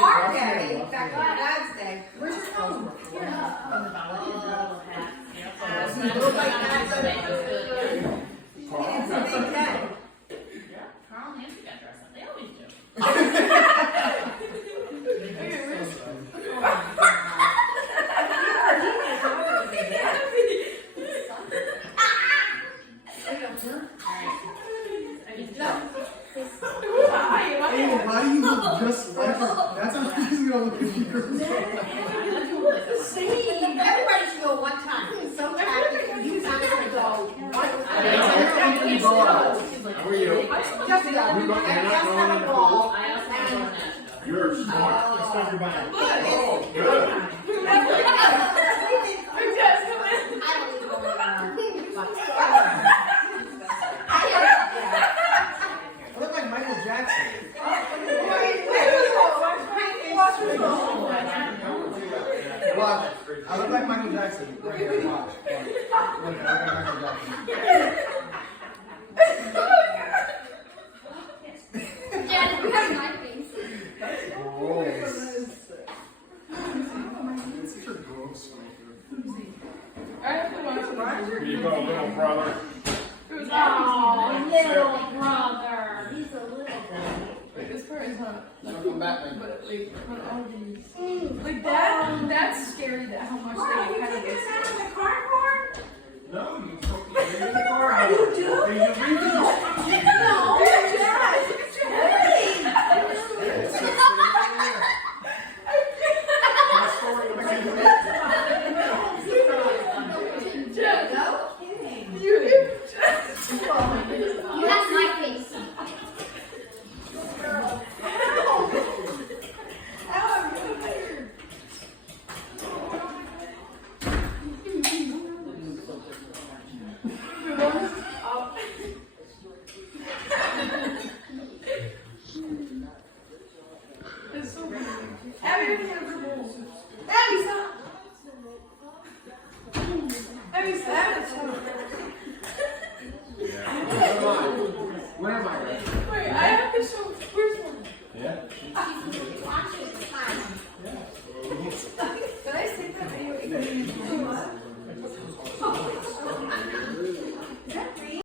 our day, in fact, on Dad's day, where's your phone? You look like that, so it's a big day. Carl and Nancy got dressed up. They always do. Why do you look just like her? That's how she's gonna look at you. Everybody should go one time. It's so happy. You guys should go one time. Where are you? Just go. And just have a ball. I also have one that. You're smart. Let's talk about it. Oh, Good. I don't even know what I I look like Michael Jackson. Watch. I look like Michael Jackson. Right here. Watch. Look, I look like Michael Jackson. Yeah, we have my face. Gross. Such a gross smoker. Here you go, little brother. Oh, little brother. He's a little brother. This part is not. Welcome back, man. But but all these. Like that, that's scary that how much they kind of get. No, you took the car out. You do? You redo. That's my face. It's so weird. Abby, Abby, stop. Abby, stop. Where am I? Wait, I